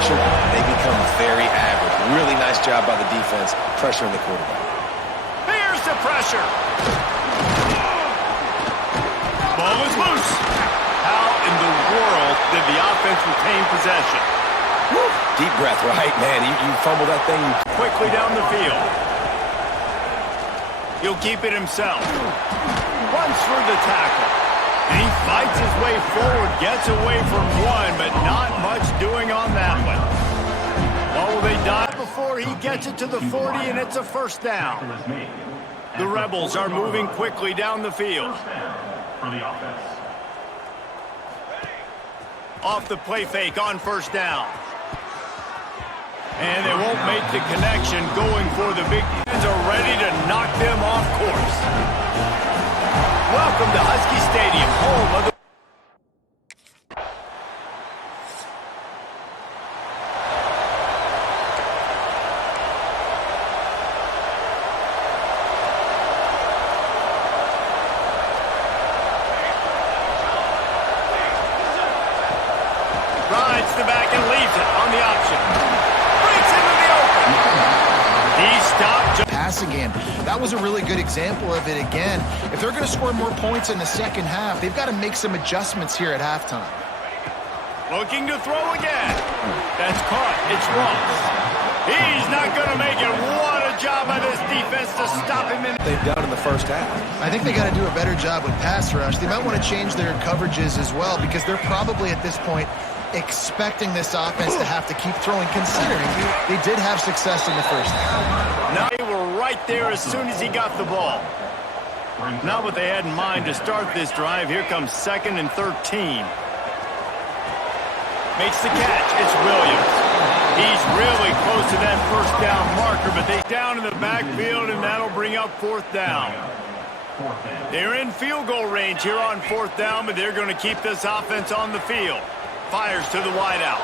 pressure, they become very average. Really nice job by the defense pressuring the quarterback. Here's the pressure. Ball is loose. How in the world did the offense retain possession? Woo. Deep breath, right? Man, you fumble that thing. Quickly down the field. He'll keep it himself. Runs for the tackle. And he fights his way forward, gets away from one, but not much doing on that one. Oh, they dive before he gets it to the 40, and it's a first down. The Rebels are moving quickly down the field. Off the play fake on first down. And they won't make the connection, going for the big fans are ready to knock them off course. Welcome to Husky Stadium, home of the... Rides the back and leaves it on the option. Breaks into the open. He stopped. Passing game. That was a really good example of it again. If they're going to score more points in the second half, they've got to make some adjustments here at halftime. Looking to throw again. That's caught. It's Ross. He's not going to make it. What a job by this defense to stop him. They've done in the first half. I think they got to do a better job with pass rush. They might want to change their coverages as well, because they're probably at this point expecting this offense to have to keep throwing, considering they did have success in the first half. Now they were right there as soon as he got the ball. Not what they had in mind to start this drive. Here comes 2nd and 13. Makes the catch. It's Williams. He's really close to that first down marker, but they down in the backfield, and that'll bring up 4th down. They're in field goal range here on 4th down, but they're going to keep this offense on the field. Fires to the wideout.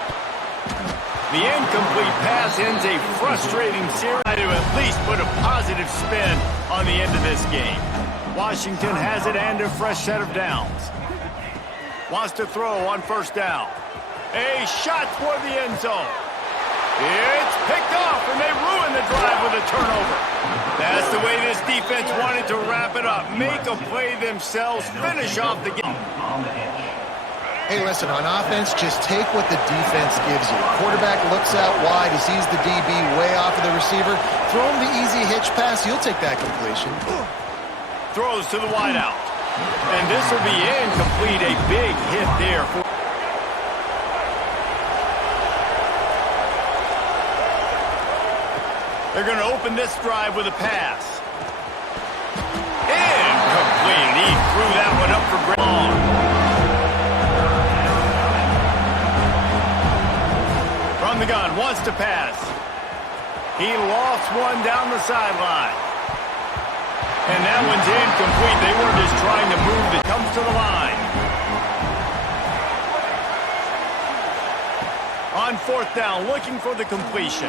The incomplete pass ends a frustrating series to at least put a positive spin on the end of this game. Washington has it and a fresh set of downs. Wants to throw on first down. A shot for the end zone. It's picked off, and they ruin the drive with a turnover. That's the way this defense wanted to wrap it up. Make a play themselves, finish off the game. Hey, listen, on offense, just take what the defense gives you. Quarterback looks out wide. He sees the DB way off of the receiver. Throw him the easy hitch pass. He'll take that completion. Throws to the wideout. And this will be incomplete. A big hit there. They're going to open this drive with a pass. Incomplete. He threw that one up for Brown. From the gun, wants to pass. He lost one down the sideline. And that one's incomplete. They were just trying to move it. Comes to the line. On 4th down, looking for the completion.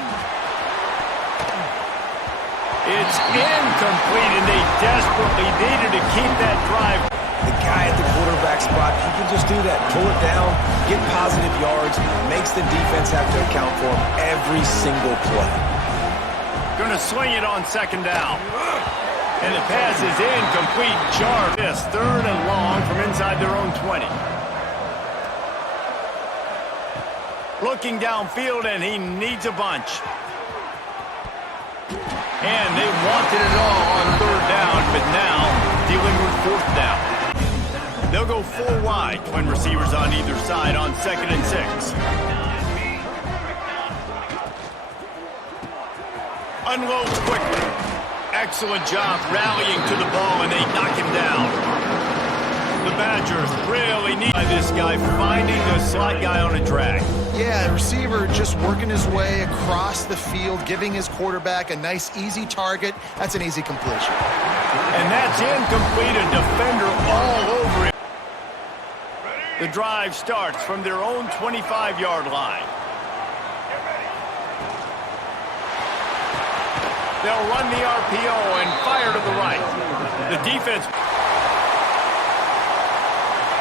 It's incomplete, and they desperately needed to keep that drive. The guy at the quarterback spot, he can just do that. Pull it down, get positive yards, makes the defense have to account for him every single play. Going to swing it on 2nd down. And the pass is incomplete. Jarvis, 3rd and long from inside their own 20. Looking downfield, and he needs a bunch. And they wanted it all on 3rd down, but now dealing with 4th down. They'll go 4 wide, twin receivers on either side on 2nd and 6. Unloads quickly. Excellent job rallying to the ball, and they knock him down. The Badgers really need this guy finding the slot guy on a drag. Yeah, the receiver just working his way across the field, giving his quarterback a nice, easy target. That's an easy completion. And that's incomplete. A defender all over him. The drive starts from their own 25-yard line. They'll run the RPO and fire to the right. The defense.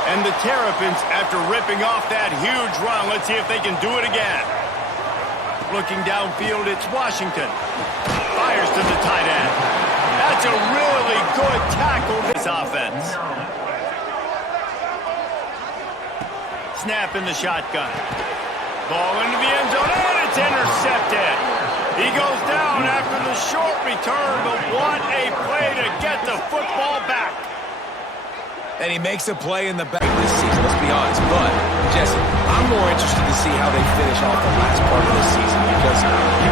And the Terrapins, after ripping off that huge run, let's see if they can do it again. Looking downfield, it's Washington. Fires to the tight end. That's a really good tackle, this offense. Snap in the shotgun. Ball into the end zone, and it's intercepted. He goes down after the short return, but what a play to get the football back. And he makes a play in the back this season, let's be honest. But, Jesse, I'm more interested to see how they finish off the last part of this season, because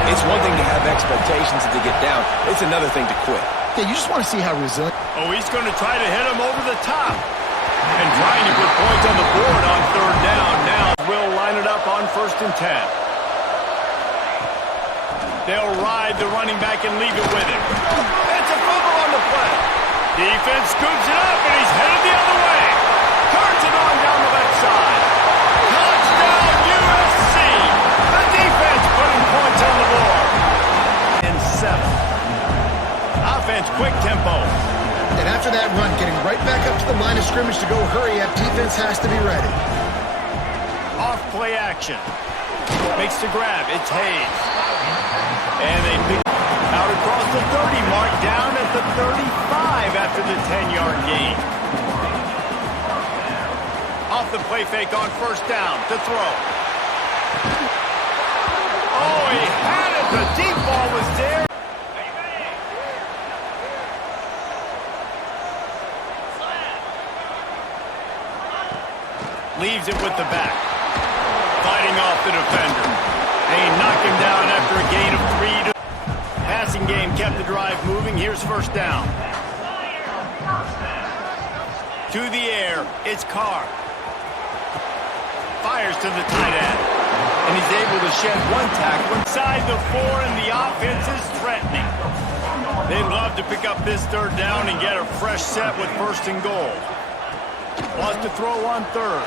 it's one thing to have expectations and to get down. It's another thing to quit. Yeah, you just want to see how resilient. Oh, he's going to try to hit him over the top. And trying to put points on the board on third down. Now will line it up on 1st and 10. They'll ride the running back and leave it with him. It's a fumble on the play. Defense scoops it up, and he's headed the other way. Turns it on down the left side. Touchdown, USC. The defense putting points on the board. And 7. Offense, quick tempo. And after that run, getting right back up to the line of scrimmage to go hurry up, defense has to be ready. Off play action. Makes the grab. It's Hayes. And they pick out across the 30 mark, down at the 35 after the 10-yard gain. Off the play fake on 1st down to throw. Oh, he had it. The deep ball was there. Leaves it with the back. Fighting off the defender. They knock him down after a gain of 3. Passing game kept the drive moving. Here's 1st down. To the air, it's Carr. Fires to the tight end. And he's able to shed 1 tackle inside the 4, and the offense is threatening. They'd love to pick up this 3rd down and get a fresh set with 1st and goal. Wants to throw on 3rd.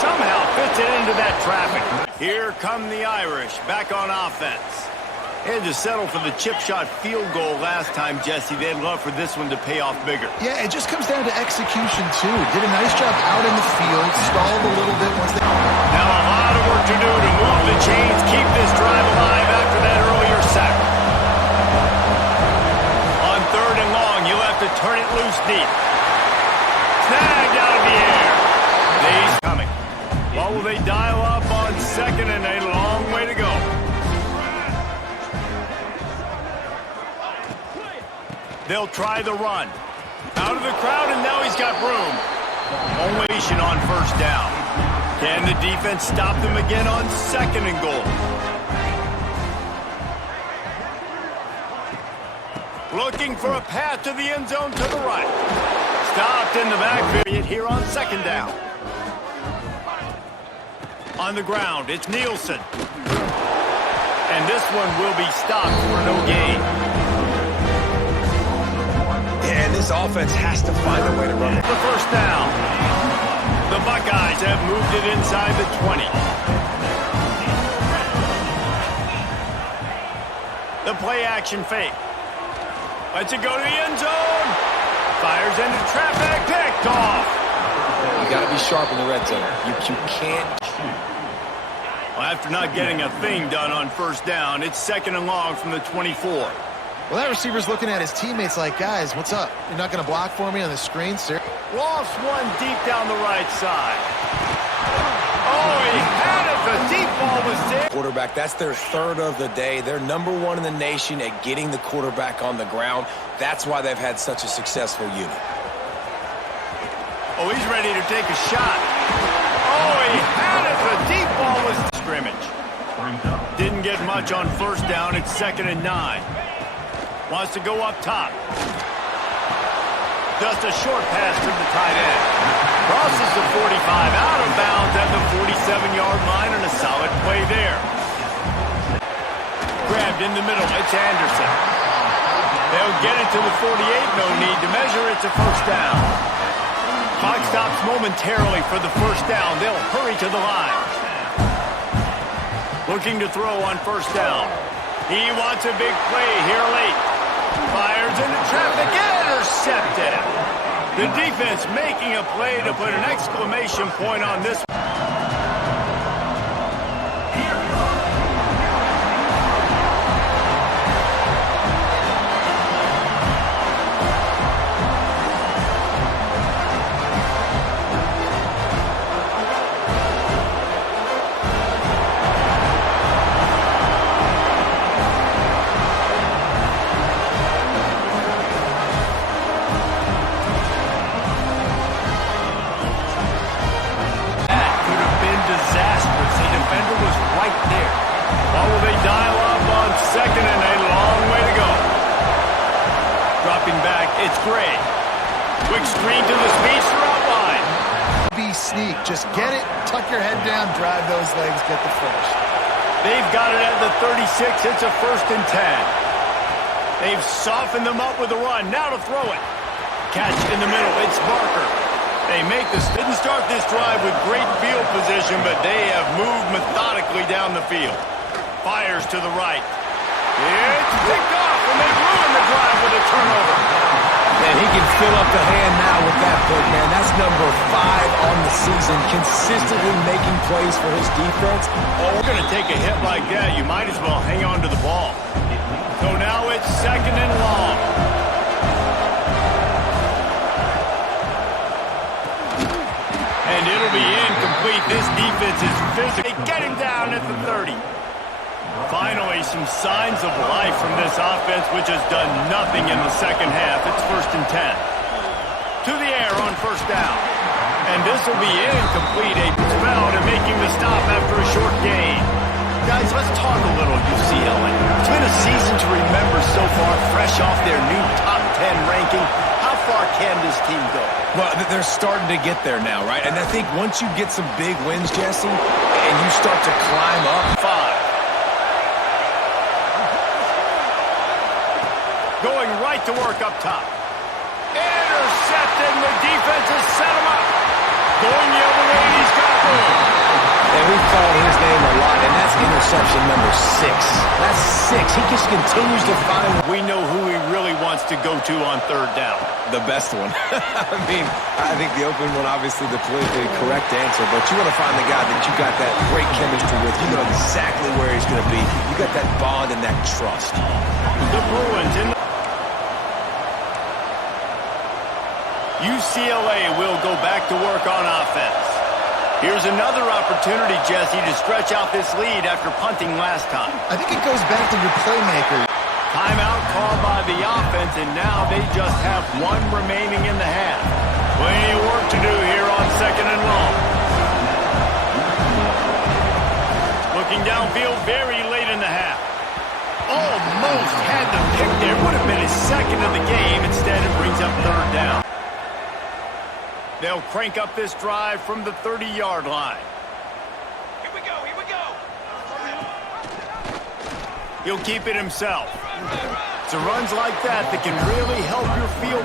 Somehow fits it into that traffic. Here come the Irish, back on offense. They had to settle for the chip shot field goal last time, Jesse. They'd love for this one to pay off bigger. Yeah, it just comes down to execution, too. Did a nice job out in the field, stalled a little bit once they... Now a lot of work to do to move the chains, keep this drive alive after that earlier sack. On 3rd and long, you'll have to turn it loose deep. Snagged out of the air. He's coming. What will they dial up on 2nd and a long way to go? They'll try the run. Out of the crowd, and now he's got room. Only on 1st down. Can the defense stop them again on 2nd and goal? Looking for a path to the end zone to the right. Stopped in the backfield here on 2nd down. On the ground, it's Nielsen. And this one will be stopped for no gain. Yeah, and this offense has to find a way to run it. The 1st down. The Buckeyes have moved it inside the 20. The play action fake. Lets it go to the end zone. Fires into traffic. Picked off. You got to be sharp in the red zone. You can't. Well, after not getting a thing done on 1st down, it's 2nd and long from the 24. Well, that receiver's looking at his teammates like, guys, what's up? You're not going to block for me on the screen, sir? Lost one deep down the right side. Oh, he had it. The deep ball was there. Quarterback, that's their 3rd of the day. They're #1 in the nation at getting the quarterback on the ground. That's why they've had such a successful unit. Oh, he's ready to take a shot. Oh, he had it. The deep ball was scrimmage. Didn't get much on 1st down. It's 2nd and 9. Wants to go up top. Just a short pass to the tight end. Crosses the 45 out of bounds at the 47-yard line, and a solid play there. Grabbed in the middle. It's Anderson. They'll get it to the 48. No need to measure. It's a 1st down. Clock stops momentarily for the 1st down. They'll hurry to the line. Looking to throw on 1st down. He wants a big play here late. Fires into traffic. Intercepted. The defense making a play to put an exclamation point on this. It's Gray. Quick screen to the speedster out wide. Be sneak. Just get it, tuck your head down, drive those legs, get the first. They've got it at the 36. It's a 1st and 10. They've softened them up with a run. Now to throw it. Catch in the middle. It's Barker. They make this. Didn't start this drive with great field position, but they have moved methodically down the field. Fires to the right. It's picked off, and they ruin the drive with a turnover. And he can fill up the hand now with that pick, man. That's number 5 on the season, consistently making plays for his defense. Oh, we're going to take a hit like that. You might as well hang on to the ball. So now it's 2nd and long. And it'll be incomplete. This defense is physical. They get him down at the 30. Finally, some signs of life from this offense, which has done nothing in the second half. It's 1st and 10. To the air on 1st down. And this will be incomplete. A spell to making the stop after a short gain. Guys, let's talk a little UCLA. It's been a season to remember so far, fresh off their new top 10 ranking. How far can this team go? Well, they're starting to get there now, right? And I think once you get some big wins, Jesse, and you start to climb up. 5. Going right to work up top. Intercepted, the defense has set him up. Going the other way, and he's got room. And we've called his name a lot, and that's interception number 6. That's 6. He just continues to find. We know who he really wants to go to on 3rd down. The best one. I mean, I think the open one, obviously the politically correct answer, but you want to find the guy that you got that great chemistry with. You know exactly where he's going to be. You got that bond and that trust. The Bruins in the UCLA will go back to work on offense. Here's another opportunity, Jesse, to stretch out this lead after punting last time. I think it goes back to your playmaker. Timeout called by the offense, and now they just have 1 remaining in the half. Plenty of work to do here on 2nd and long. Looking downfield very late in the half. Almost had the pick there. Would have been his 2nd of the game. Instead, it brings up 3rd down. They'll crank up this drive from the 30-yard line. Here we go, here we go. He'll keep it himself. It's runs like that that can really help your field.